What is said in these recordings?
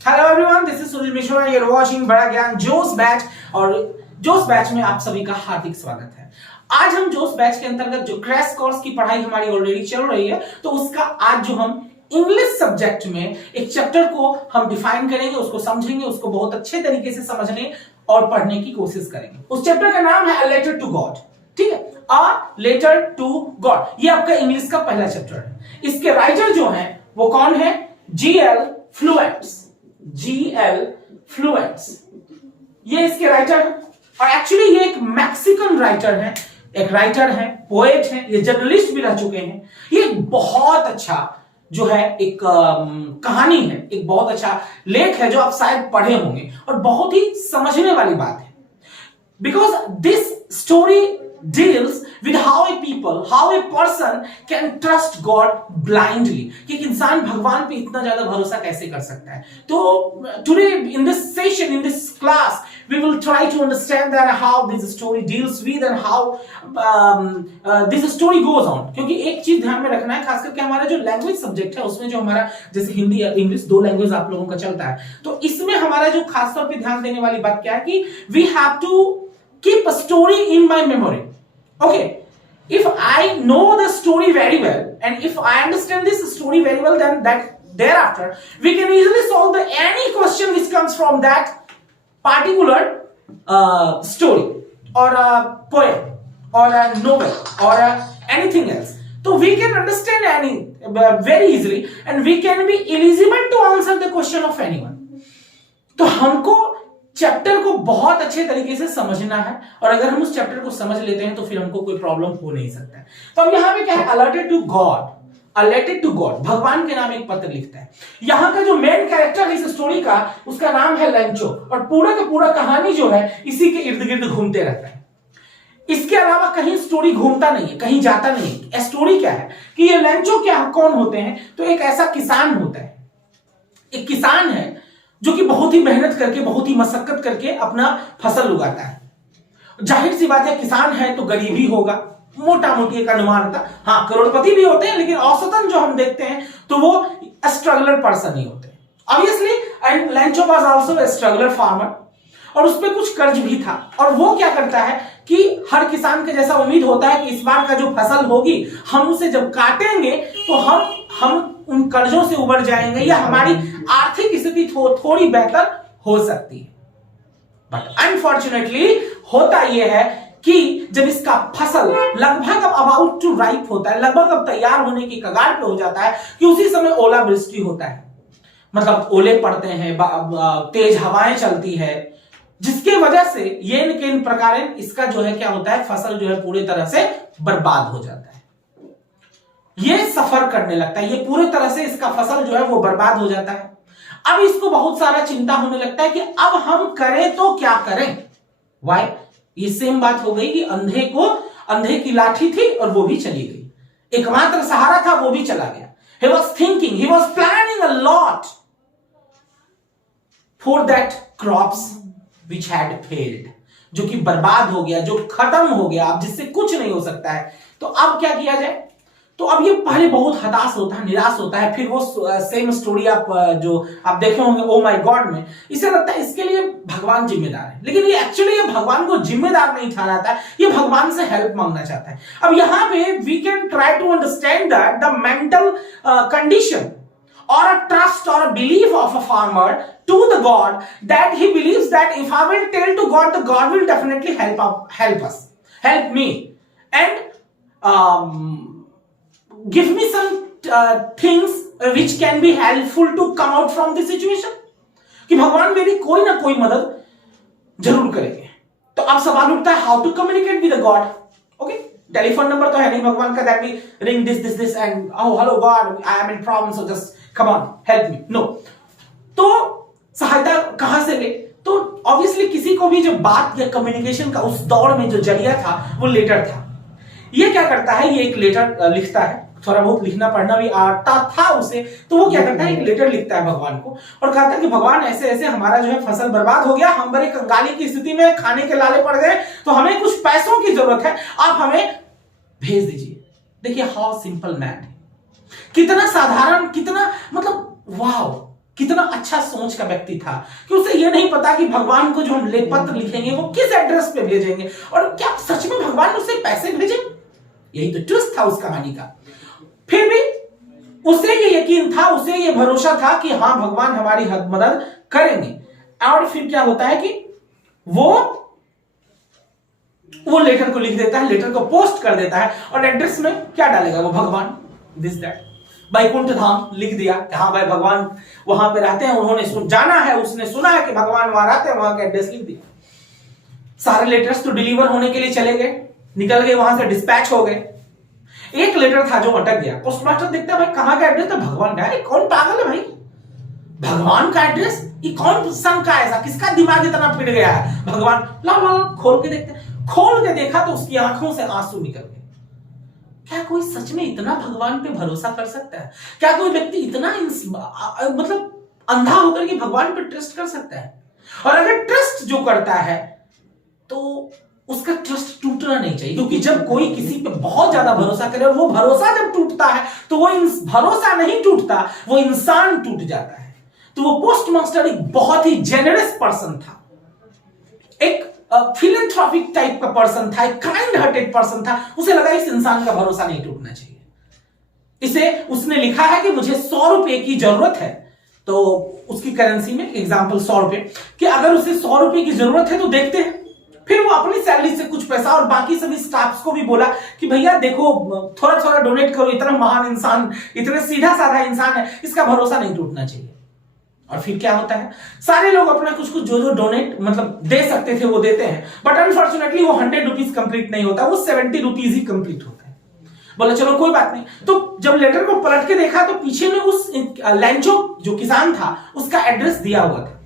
Hello everyone, this is Sunil Mishra, you are watching बड़ा ज्ञान जोश बैच। और जोश बैच में आप सभी का हार्दिक स्वागत है। आज हम जोश बैच के अंतर्गत जो क्रैश कोर्स की पढ़ाई हमारी ऑलरेडी चल रही है, तो उसका आज जो हम इंग्लिश सब्जेक्ट में एक चैप्टर को हम डिफाइन करेंगे, उसको समझेंगे, उसको बहुत अच्छे तरीके से समझने और पढ़ने की कोशिश करेंगे। उस चैप्टर का नाम है अ लेटर टू गॉड। ठीक है, अ लेटर टू गॉड, ये आपका इंग्लिश का पहला चैप्टर है। इसके राइटर जो हैं वो कौन है? जीएल फ्लुएंट्स। जीएल फ्लुएंट्स ये इसके राइटर है, और एक्चुअली ये एक मैक्सिकन राइटर है, एक राइटर है, पोएट है, ये जर्नलिस्ट भी रह चुके हैं। ये बहुत अच्छा जो है एक कहानी है, एक बहुत अच्छा लेख है जो आप शायद पढ़े होंगे, और बहुत ही समझने वाली बात है। Because this story deals with how a person can trust God blindly, कि एक इंसान भगवान पे इतना ज्यादा भरोसा कैसे कर सकता है। तो today in this session, in this class, we will try to understand that how this story deals with and how this story goes on। क्योंकि एक चीज ध्यान में रखना है, खास करके हमारा जो लैंग्वेज सब्जेक्ट है उसमें, जो हमारा जैसे हिंदी या इंग्लिश दो लैंग्वेज आप लोगों का चलता है, तो इसमें हमारा जो खासतौर पे ध्यान देने वाली बात क्या है कि we have to keep a story in my memory. Okay, if I know the story very well and if I understand this story very well, then that thereafter we can easily solve any question which comes from that particular story or a poem or a novel or anything else. So we can understand any very easily and we can be eligible to answer the question of anyone. तो हमको chapter को बहुत अच्छे तरीके से समझना है, और अगर हम उस चैप्टर को समझ लेते हैं तो फिर हमको कोई प्रॉब्लम हो नहीं सकता है। तो अब यहां पे क्या है? Alerted to God, alerted to God, भगवान के नाम एक पत्र लिखता है। यहां का जो मेन कैरेक्टर है इस स्टोरी का, उसका नाम है लंचो, और पूरा का पूरा कहानी जो है इसी के इर्द गिर्द घूमते रहता है। इसके अलावा कहीं स्टोरी घूमता नहीं है, कहीं जाता नहीं है। स्टोरी क्या है कि ये लंचो क्या कौन होते हैं? तो एक ऐसा किसान होता है, एक किसान है जो कि बहुत ही मेहनत करके, बहुत ही मशक्कत करके अपना फसल उगाता है। जाहिर सी बात है, किसान है तो गरीब ही होगा, मोटा मोटी एक अनुमान था। हाँ, करोड़पति भी होते हैं, लेकिन औसतन जो हम देखते हैं तो वो स्ट्रगलर पर्सन ही होते हैं obviously. And लैंचो was also a struggler farmer, और उस पर कुछ कर्ज भी था। और वो क्या करता है कि हर किसान के जैसा उम्मीद होता है कि इस बार का जो फसल होगी, हम उसे जब काटेंगे तो हम उन कर्जों से उबर जाएंगे, या हमारी आर्थिक स्थिति थोड़ी बेहतर हो सकती है। बट अनफॉर्चुनेटली होता यह है कि जब इसका फसल लगभग अब अबाउट टू राइप होता है, लगभग अब तैयार होने की कगार पे हो जाता है, कि उसी समय ओलावृष्टि होता है। मतलब ओले पड़ते हैं, तेज हवाएं चलती है, जिसके वजह से ये इन प्रकार इसका जो है क्या होता है, फसल जो है पूरी तरह से बर्बाद हो जाता है। ये सफर करने लगता है, ये पूरी तरह से इसका फसल जो है वो बर्बाद हो जाता है। अब इसको बहुत सारा चिंता होने लगता है कि अब हम करें तो क्या करें। वाई? ये सेम बात हो गई कि अंधे की लाठी थी और वो भी चली गई, एकमात्र सहारा था वो भी चला गया। He was thinking, he was planning a lot for that crops which had failed, जो कि बर्बाद हो गया, जो खत्म हो गया, अब जिससे कुछ नहीं हो सकता है। तो अब क्या किया जाए? तो अब ये पहले बहुत हताश होता है, निराश होता है। फिर वो सेम स्टोरी जो आप देखे होंगे ओ माय गॉड में, इसे लगता है इसके लिए भगवान जिम्मेदार है, लेकिन ये एक्चुअली ये भगवान को जिम्मेदार नहीं ठहराता है, ये भगवान से हेल्प मांगना चाहता है। अब यहां पे we can try to understand that the mental condition or a trust or a belief of a farmer to the God, that he believes that if I will tell to God, the God will definitely help me, and give me some things which can be helpful to come out from this situation, कि भगवान मेरी कोई ना कोई मदद जरूर करेंगे। तो अब सवाल उठता है, how to communicate with God? Okay, telephone number तो है नहीं भगवान का, that we ring this and oh hello God, I am in problem, so just come on help me, no। तो सहायता कहां से ले? तो ऑब्वियसली किसी को भी जो बात या कम्युनिकेशन का उस दौर में जो जरिया था वो लेटर था। ये क्या करता है, ये एक लेटर लिखता है, थोड़ा बहुत लिखना पढ़ना भी आता था उसे, तो वो क्या करता है, एक लेटर लिखता है भगवान को, और कहता है कि भगवान ऐसे ऐसे हमारा जो है फसल बर्बाद हो गया, हम बड़े कंगाली की स्थिति में, खाने के लाले पड़ गए, तो हमें कुछ पैसों की जरूरत है, आप हमें भेज दीजिए। देखिए हाउ सिंपल मैन है, कितना साधारण, कितना मतलब वाव, कितना अच्छा सोच का व्यक्ति था कि उसे यह नहीं पता कि भगवान को जो हम पत्र लिखेंगे वो किस एड्रेस पे भेजेंगे और क्या सच में भगवान उसे पैसे भेजे। यही तो ट्विस्ट था उस कहानी का। फिर भी उसे ये यकीन था, उसे ये भरोसा था कि हाँ भगवान हमारी मदद करेंगे। और फिर क्या होता है कि वो लेटर को लिख देता है, लेटर को पोस्ट कर देता है और एड्रेस में क्या डालेगा वो, भगवान दिस दैट बैकुंठ धाम लिख दिया। हाँ भाई भगवान वहां पे रहते हैं, उन्होंने जाना है, उसने सुना है कि भगवान वहां रहते हैं, वहां का एड्रेस लिख दिया। सारे लेटर्स तो डिलीवर होने के लिए चले गए, निकल गए वहां से, डिस्पैच हो गए। एक लेटर था जो अटक गया। पोस्टमास्टर देखता है भाई कहां का एड्रेस, तो भगवान का है। कौन पागल है भाई, भगवान का एड्रेस, ये कौन सन का, ऐसा किसका दिमाग इतना फिट गया है। भगवान ला खोल के देखते, खोल के देखा तो उसकी आंखों से आंसू निकल गए। क्या कोई सच में इतना भगवान पे भरोसा कर सकता है? क्या कोई व्यक्ति इतना मतलब अंधा होकर के भगवान पे ट्रस्ट कर सकता है? और अगर ट्रस्ट जो करता है तो उसका ट्रस्ट टूटना नहीं चाहिए, क्योंकि जब कोई किसी पे बहुत ज्यादा भरोसा करे और वो भरोसा जब टूटता है तो वो भरोसा नहीं टूटता, वो इंसान टूट जाता है। तो वो पोस्टमास्टर एक बहुत ही जेनरस पर्सन था, एक फिलैंथ्रोपिक टाइप का पर्सन था, एक काइंड हार्टेड पर्सन था। उसे लगा इस इंसान का भरोसा नहीं टूटना चाहिए। इसे उसने लिखा है कि मुझे 100 रुपए की जरूरत है, तो उसकी करेंसी में एग्जांपल 100 रुपए, कि अगर उसे 100 रुपए की जरूरत है तो देखते हैं। फिर वो अपनी सैलरी से कुछ पैसा और बाकी सभी स्टाफ्स को भी बोला कि भैया देखो थोड़ा थोड़ा डोनेट करो, इतना महान इंसान, इतने सीधा साधा इंसान है, इसका भरोसा नहीं टूटना चाहिए। और फिर क्या होता है, सारे लोग अपना कुछ कुछ जो डोनेट मतलब दे सकते थे वो देते हैं, बट अनफॉर्चुनेटली वो 100 रुपीज कंप्लीट नहीं होता, वो 70 रुपीज ही कंप्लीट होता है। बोले चलो कोई बात नहीं। तो जब लेटर को पलट के देखा तो पीछे में उस लैंचो जो किसान था उसका एड्रेस दिया हुआ था।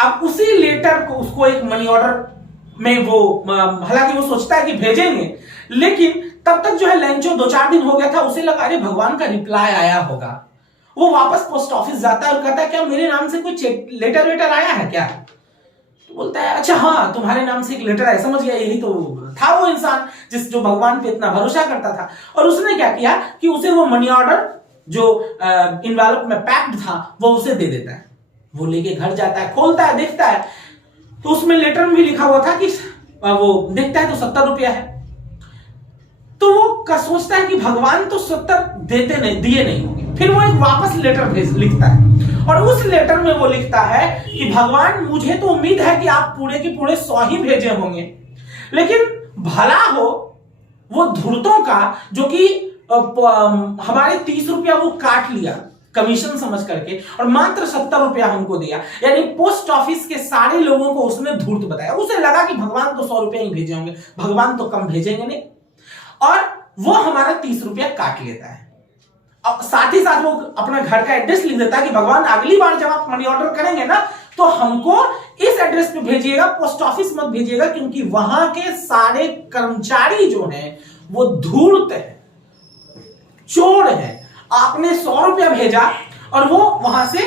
अब उसी लेटर को उसको एक मनी ऑर्डर में वो, हालांकि वो सोचता है कि भेजेंगे, लेकिन तब तक जो है लैंचो 2-4 दिन हो गया था, उसे लगा अरे भगवान का रिप्लाई आया होगा। वो वापस पोस्ट ऑफिस जाता है और कहता है क्या मेरे नाम से कोई लेटर वेटर आया है क्या? तो बोलता है अच्छा हाँ तुम्हारे नाम से एक लेटर है, समझ गया, यही तो था वो इंसान जो भगवान पे इतना भरोसा करता था। और उसने क्या किया कि उसे वो मनी ऑर्डर जो इन्वेलप में पैक्ड था वो उसे दे देता है। वो लेके घर जाता है, खोलता है, देखता है तो उसमें लेटर में भी लिखा हुआ था कि वो देखता है तो 70 रुपया है। तो वो सोचता है कि भगवान तो 70 दिए नहीं होंगे। फिर वो एक वापस लेटर लिखता है और उस लेटर में वो लिखता है कि भगवान मुझे तो उम्मीद है कि आप पूरे के पूरे 100 ही भेजे होंगे, लेकिन भला हो वो धूर्तों का जो कि हमारे 30 रुपया वो काट लिया कमीशन समझ करके और मात्र 70 रुपया हमको दिया। यानी पोस्ट ऑफिस के सारे लोगों को उसने धूर्त बताया। उसे लगा कि भगवान तो 100 रुपया ही भेजे होंगे, भगवान तो कम भेजेंगे नहीं, और वो हमारा 30 रुपया काट लेता है। अब साथ ही साथ वो अपना घर का एड्रेस लिख देता है कि भगवान अगली बार जब आप मनी ऑर्डर करेंगे ना तो हमको इस एड्रेस पे भेजिएगा, पोस्ट ऑफिस मत भेजिएगा, क्योंकि वहां के सारे कर्मचारी जो हैं वो धूर्त है, चोर है। आपने 100 रुपया भेजा और वो वहां से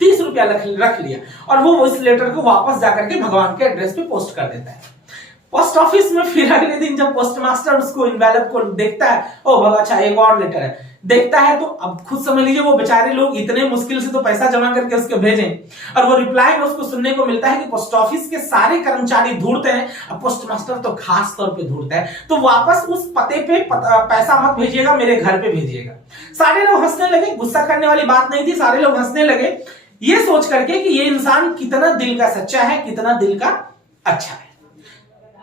30 रुपया रख लिया और वो इस लेटर को वापस जाकर के भगवान के एड्रेस पे पोस्ट कर देता है। पोस्ट ऑफिस में फिर अगले दिन जब पोस्टमास्टर उसको इन्वेलप को देखता है, ओ भगवान अच्छा एक और लेटर है, देखता है तो अब खुद समझ लीजिए वो बेचारे लोग इतने मुश्किल से तो पैसा जमा करके उसके भेजें और वो रिप्लाई में उसको सुनने को मिलता है कि पोस्ट ऑफिस के सारे कर्मचारी धूर्त हैं, अब पोस्टमास्टर तो खास तौर पे धूर्त है, तो वापस उस पते पे पैसा मत भेजिएगा, मेरे घर पे भेजिएगा। सारे लोग हंसने लगे, गुस्सा करने वाली बात नहीं थी, सारे लोग हंसने लगे ये सोच करके कि ये इंसान कितना दिल का सच्चा है, कितना दिल का अच्छा है।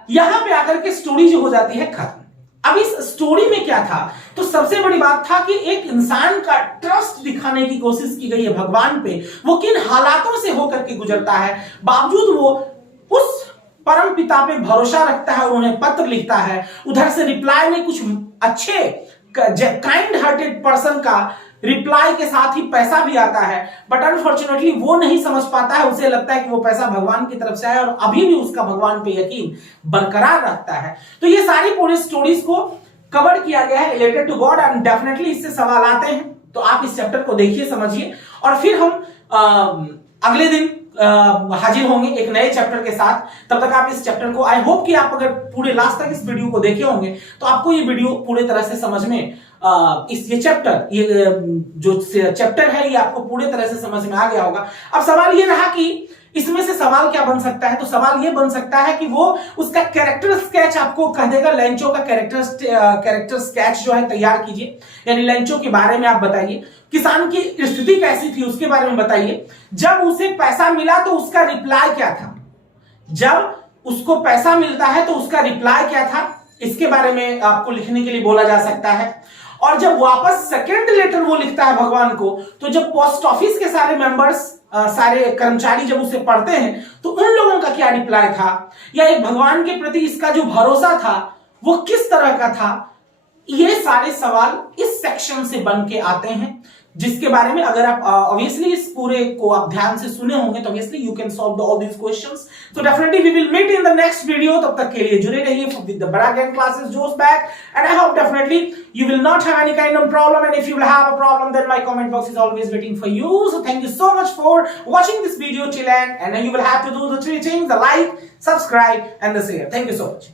यहां पे आकर के स्टोरी जो हो जाती है खत्म। अब इस स्टोरी में क्या था, तो सबसे बड़ी बात था कि एक इंसान का ट्रस्ट दिखाने की कोशिश की गई है भगवान पे, वो किन हालातों से होकर के गुजरता है, बावजूद वो उस परम पिता पे भरोसा रखता है और उन्हें पत्र लिखता है। उधर से रिप्लाई में कुछ अच्छे काइंड हार्टेड पर्सन का रिप्लाई के साथ ही पैसा भी आता है, बट अनफॉर्चुनेटली वो नहीं समझ पाता है, उसे लगता है कि वो पैसा भगवान की तरफ से आया और अभी भी उसका भगवान पे यकीन बरकरार रखता है। तो ये सारी पूरी स्टोरीज को कवर किया गया है related to God and definitely इससे सवाल आते हैं, तो आप इस चैप्टर को देखिए, समझिए और फिर हम अगले दिन हाजिर होंगे एक नए चैप्टर के साथ। तब तक आप इस चैप्टर को, आई होप कि आप अगर पूरे लास्ट तक इस वीडियो को देखे होंगे तो आपको ये वीडियो पूरे तरह से समझ में इस ये चैप्टर, ये जो चैप्टर है ये आपको पूरे तरह से समझ में आ गया होगा। अब सवाल ये रहा कि इसमें से सवाल क्या बन सकता है, तो सवाल ये बन सकता है कि वो उसका कैरेक्टर स्केच आपको कह देगा, लेंचो का कैरेक्टर स्केच जो है तैयार कीजिए, यानी लेंचो के बारे में आप बताइए, किसान की स्थिति कैसी थी उसके बारे में बताइए, जब उसे पैसा मिला तो उसका रिप्लाई क्या था, जब उसको पैसा मिलता है तो उसका रिप्लाई क्या था, इसके बारे में आपको लिखने के लिए बोला जा सकता है। और जब वापस सेकेंड लेटर वो लिखता है भगवान को, तो जब पोस्ट ऑफिस के सारे मेंबर्स, सारे कर्मचारी जब उसे पढ़ते हैं तो उन लोगों का क्या रिप्लाई था, या एक भगवान के प्रति इसका जो भरोसा था वो किस तरह का था, ये सारे सवाल इस सेक्शन से बन के आते हैं, जिसके बारे में अगर आप ऑब्वियसली इस पूरे को आप ध्यान से सुने होंगे तो obviously you can solve all these questions. तो definitely we will meet in the next video, तब तक के लिए जुड़े रहिए विद द बड़ा ज्ञान क्लासेस जोश batch, and I hope definitely you will not have any kind of problem, and if you will have a problem then my comment box is always waiting for you. So thank you so much for watching this video till end, and you will have to do the three things: the like, subscribe and the share. Thank you so much.